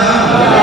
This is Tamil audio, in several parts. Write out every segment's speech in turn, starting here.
ஐயா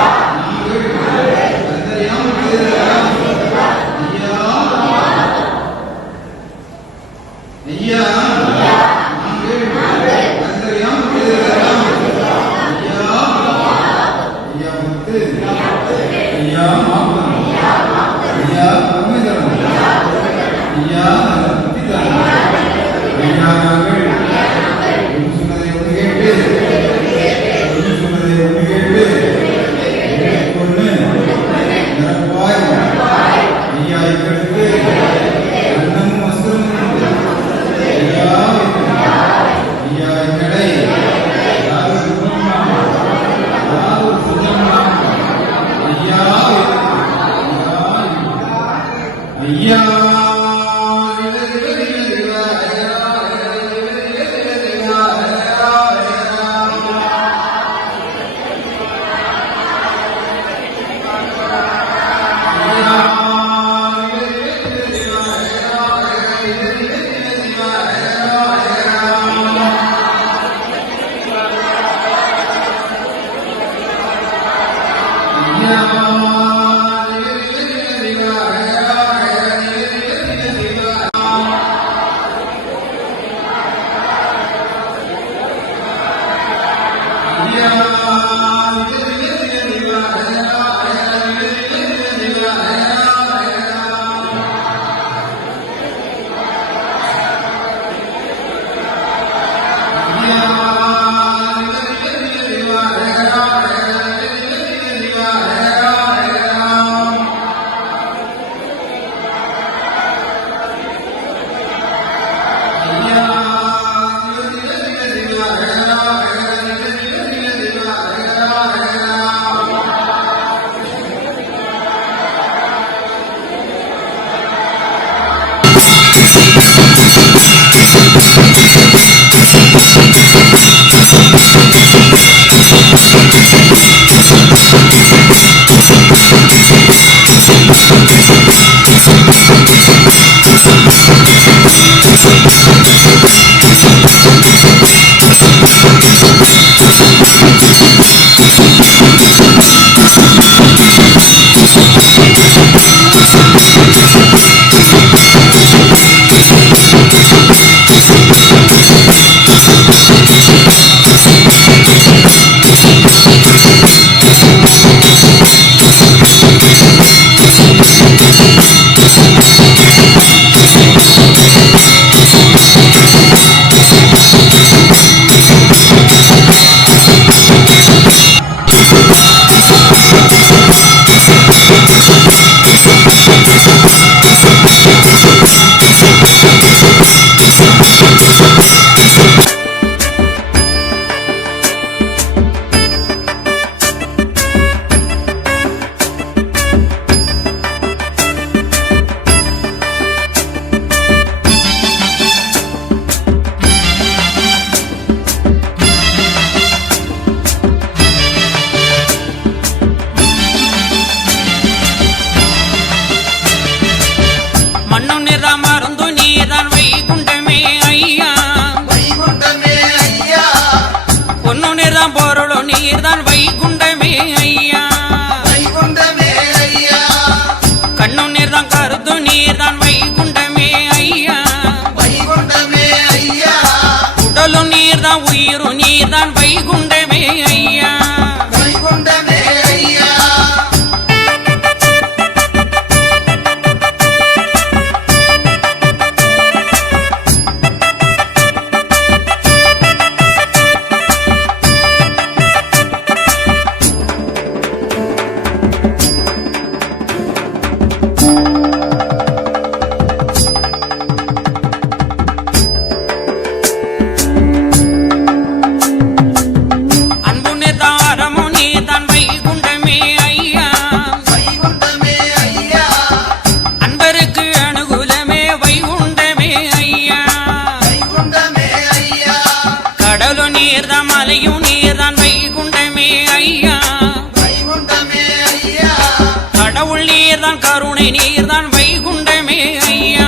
கருணை நீர்தான் வைகுண்டமே ஐயா.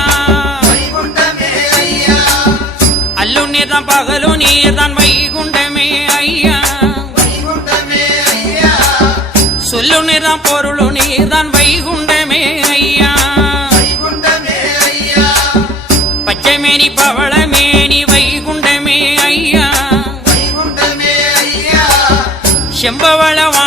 அல்லு நீர் தான் பகலு நீர் தான் வைகுண்டமே ஐயா. சொல்லு நீர் தான் பொருளு நீர் தான் வைகுண்டமே ஐயா. பச்சைமேனி பவளமேனி வைகுண்டமே ஐயா. செம்பவளவா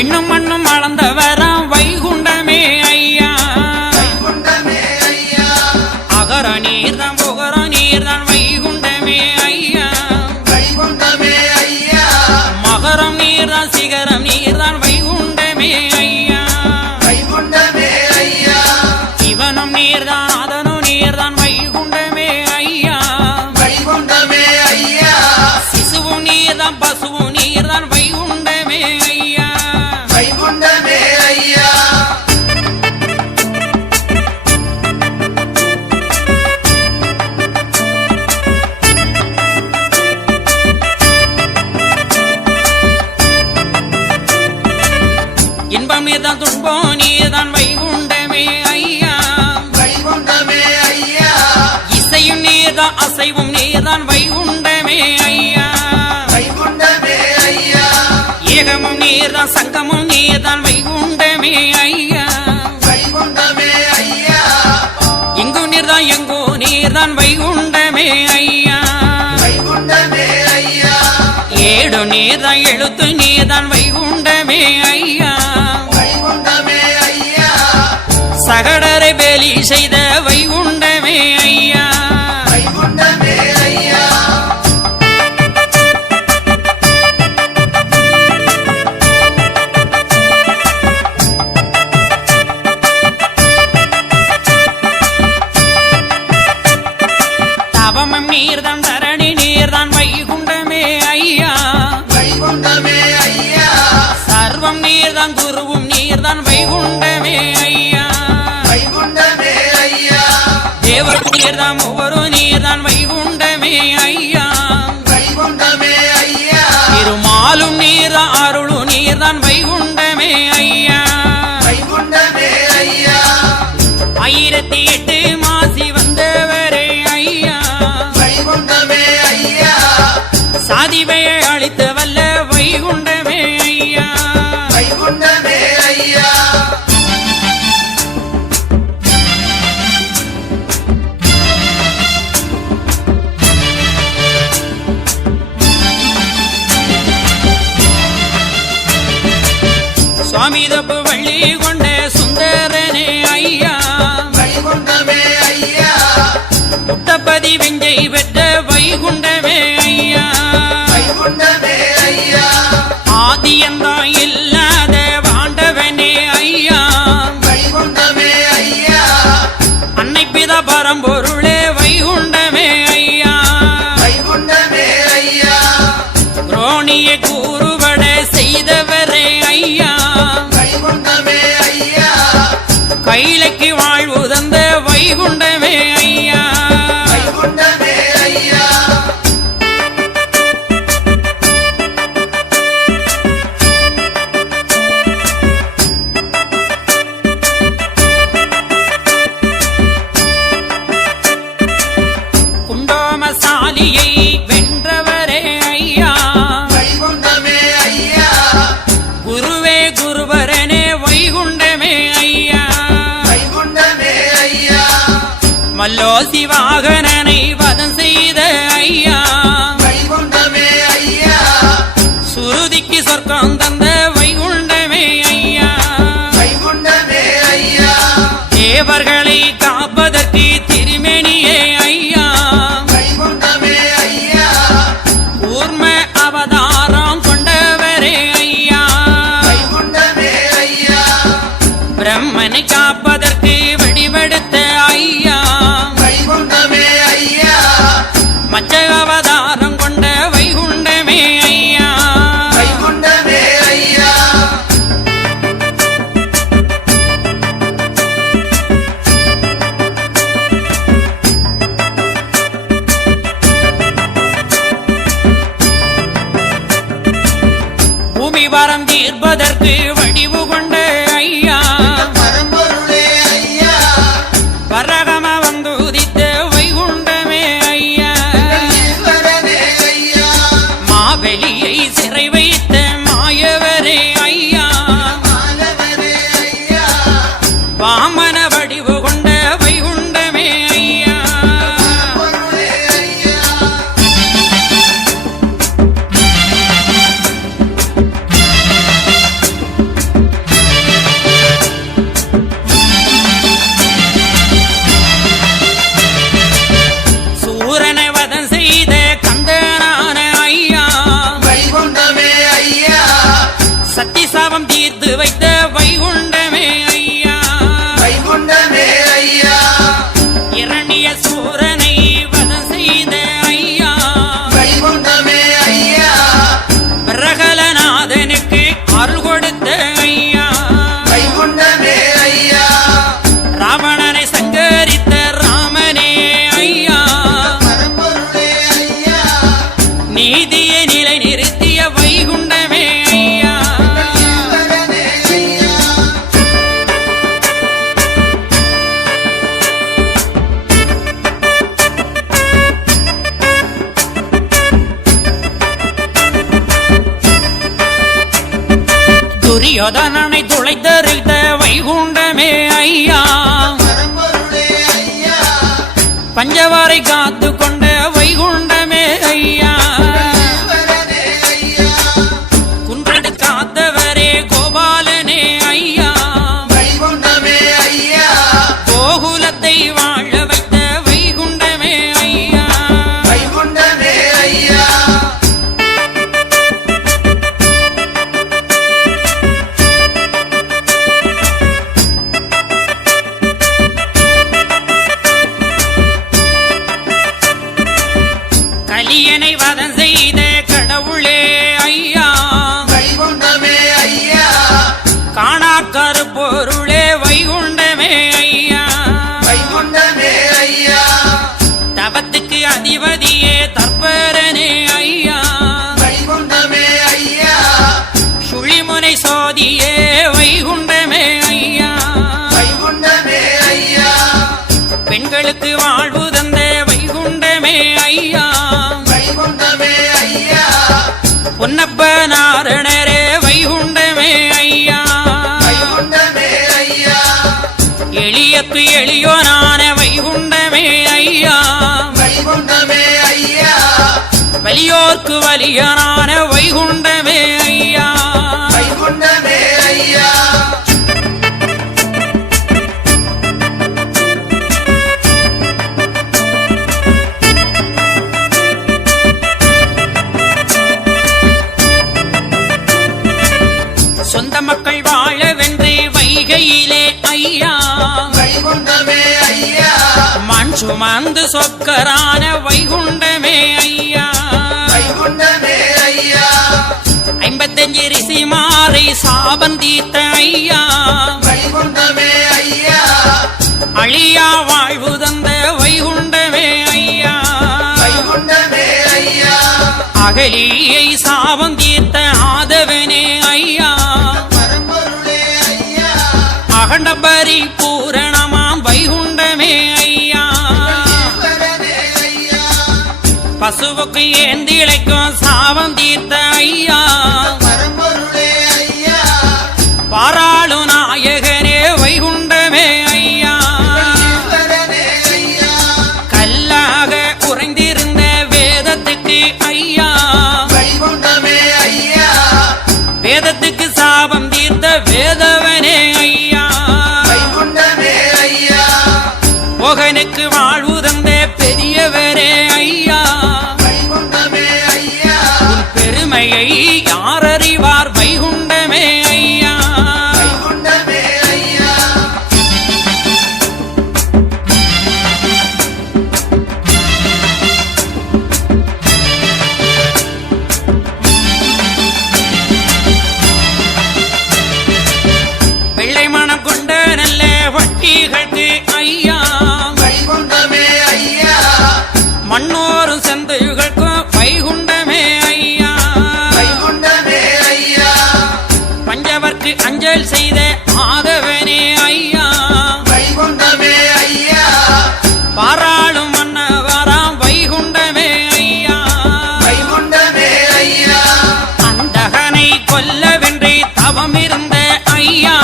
பெண்ணும் வித துன்பம் நீதான் வைகுண்டமே ஐயா. வைகுண்டமே ஐயா. இசையும் நீதான் அசைவும் நீதான் வைகுண்டமே ஐயா. வைகுண்டமே ஐயா. ஏகமும் நீதான் சங்கமும் நீதான் வைகுண்டமே ஐயா. வைகுண்டமே ஐயா. எங்கோ நீர்தான் எங்கோ நீர்தான் வைகுண்டமே ஐயா. வைகுண்டமே ஐயா. ஏடு நீதான் எழுத்து நீதான் வைகுண்டமே செய்த தாயை சிறை வைத்து பெண்களுக்கு வாழ்வு தந்த வைகுண்டமே ஐயா. வைகுண்டமே ஐயா. பொன்னப்ப நாரணரே வைகுண்டமே ஐயா. வைகுண்டமே ஐயா. எளியக்கு எளியோனான வைகுண்டமே ஐயா. வைகுண்டமே ஐயா. வலியோர்க்கு வலியனான வைகுண்டமே ஐயா. வைகுண்டமே வைகையிலே ஐயா. வைகுண்டமே ஐயா. மண் சுமந்து சொக்கரான வைகுண்டமே ஐயா. வைகுண்டமே ஐயா. ஐம்பத்தஞ்சு ரிசி மாறை சாபந்தீத்த ஐயா. வைகுண்டமே ஐயா. அழியா வாழ்வு தந்த வைகுண்டமே ஐயா. வைகுண்டமே ஐயா. அகலியை சாபம் தீர்த்த அகண்டபரி பூரணமாம் வைகுண்டமே ஐயா. பசுவுக்கு ஏந்திழைக்கும் சாபம் தீர்த்த ஐயா. மோகனுக்கு வா பஞ்சவர்க்கு அஞ்சல் செய்த ஆதவனே ஐயா. வைகுண்டமே ஐயா. பாராளும் மன்னவராம் வைகுண்டமே ஐயா. வைகுண்டமே ஐயா. அந்தகனை கொல்லவென்றே தவம் இருந்த ஐயா.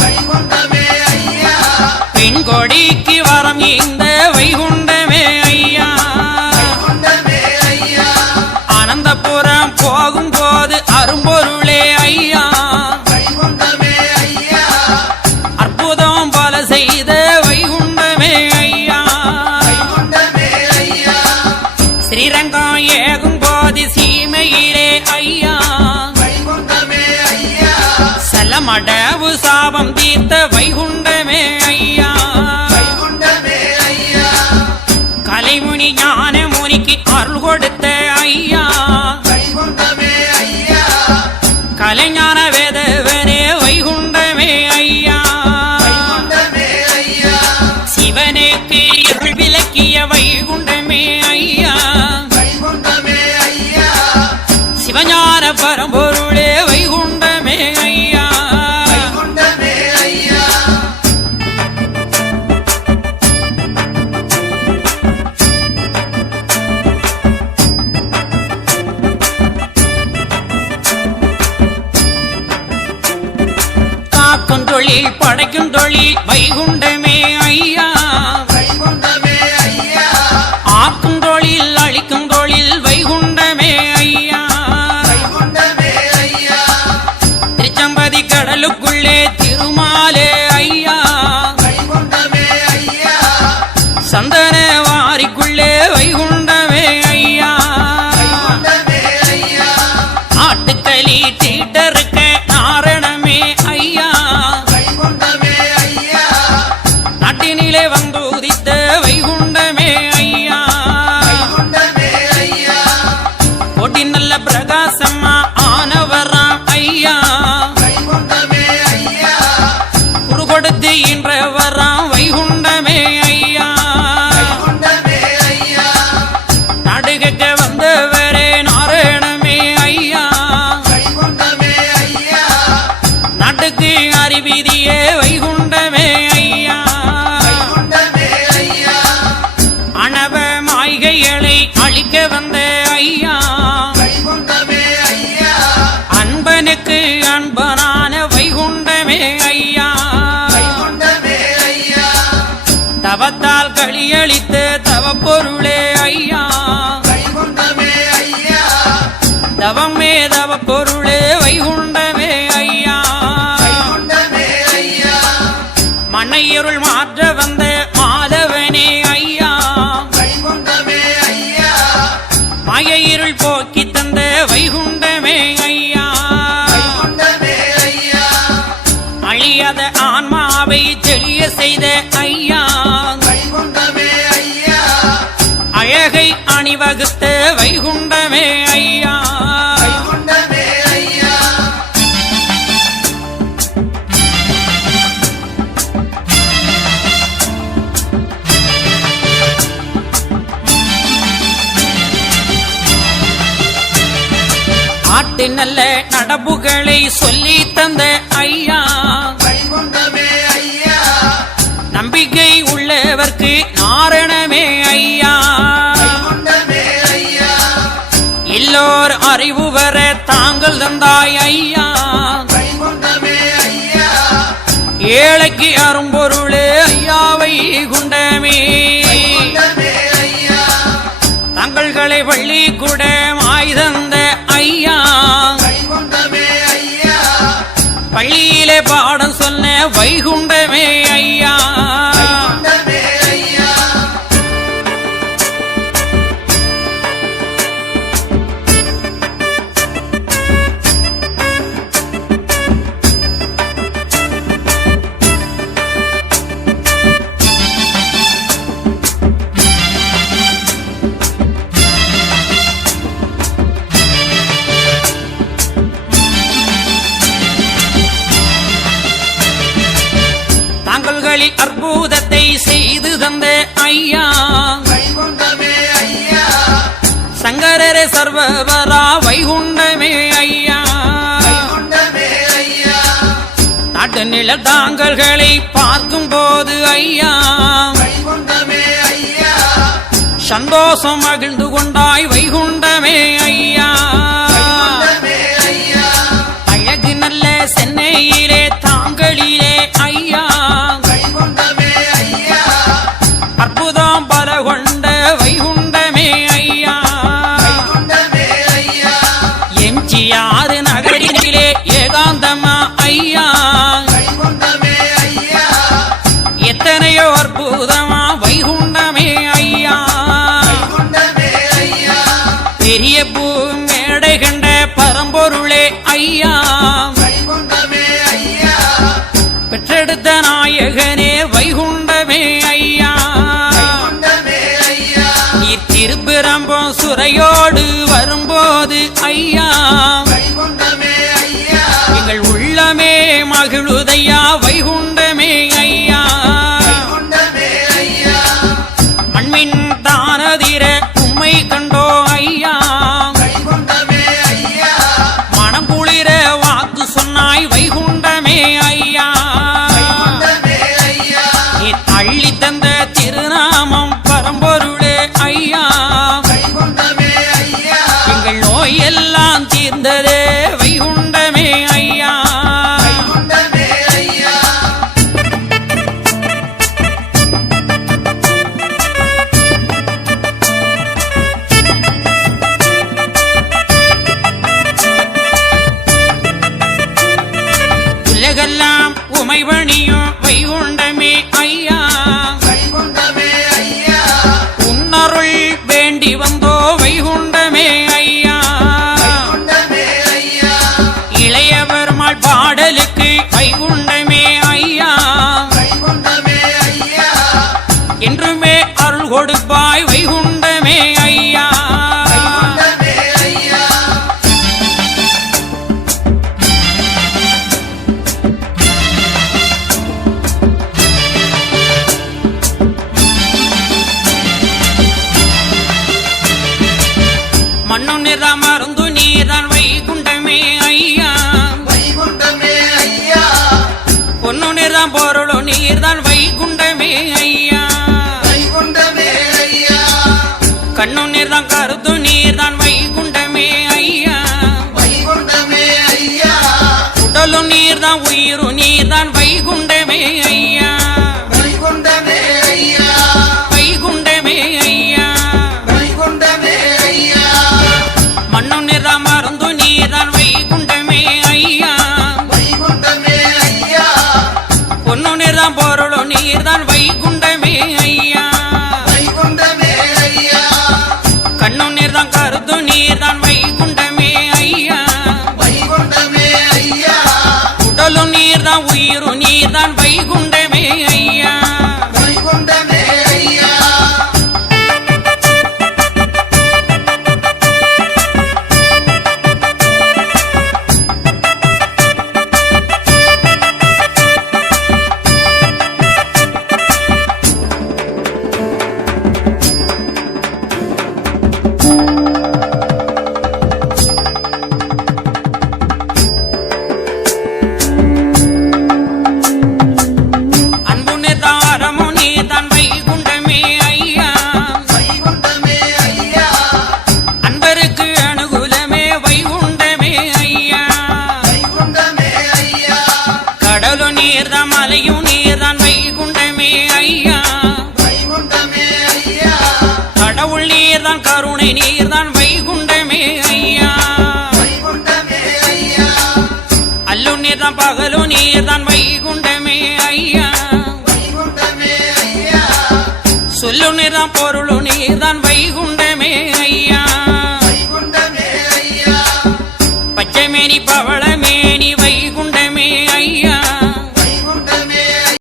வைகுண்டமே ஐயா. பெண்கொடிக்கு வரம் இந்த வைகுண்டமே ஐயா. வைகுண்டமே ஐயா. அனந்தபுரம் போகும்போது அரும்பொருளே செல்லமடவு சாபம் தீர்த்த வைகுண்டமே ஐயா. வைகுண்டமே ஐயா. கலைமுனி ஞான முனிக்கு அருள் கொடுத்த ஐயா. செந்தொழி வைகுண்ட வைணவ பொருளே வைகுண்டமே ஐயா. மனையருள் மாற்ற வந்த மாதவனே ஐயா. மகையிருள் போக்கி தந்த வைகுண்டமே ஐயா. அழியாத ஆன்மாவை தெளிய செய்த ஐயா. அழகை அணிவகுத்த வைகுண்ட பத்து நல்ல நடப்புகளை சொல்லி தந்த ஐயா. நம்பிக்கை உள்ளவர்க்கு காரணமே ஐயா. எல்லோர் அறிவு வர தாங்கள் தந்தாய் ஐயா. கைகளில் அற்புதத்தை செய்து தந்த ஐயா. சங்கரரே சர்வவரா வைகுண்டமே ஐயா. நாட்டு நில தாங்கல்களை பார்க்கும் போது ஐயா. சந்தோஷம் மகிழ்ந்து கொண்டாய் வைகுண்டமே ஐயா. அற்புதமா வைகுண்டமே ஐயா. பெரிய பூங்கடை கண்ட பரம்பொருளே ஐயா. பெற்றெடுத்த நாயகனே வைகுண்டமே ஐயா. இத்திருப்பிரம்பம் சுரையோடு வரும்போது ஐயா. எங்கள் உள்ளமே மகிழுதையா வைகுண்ட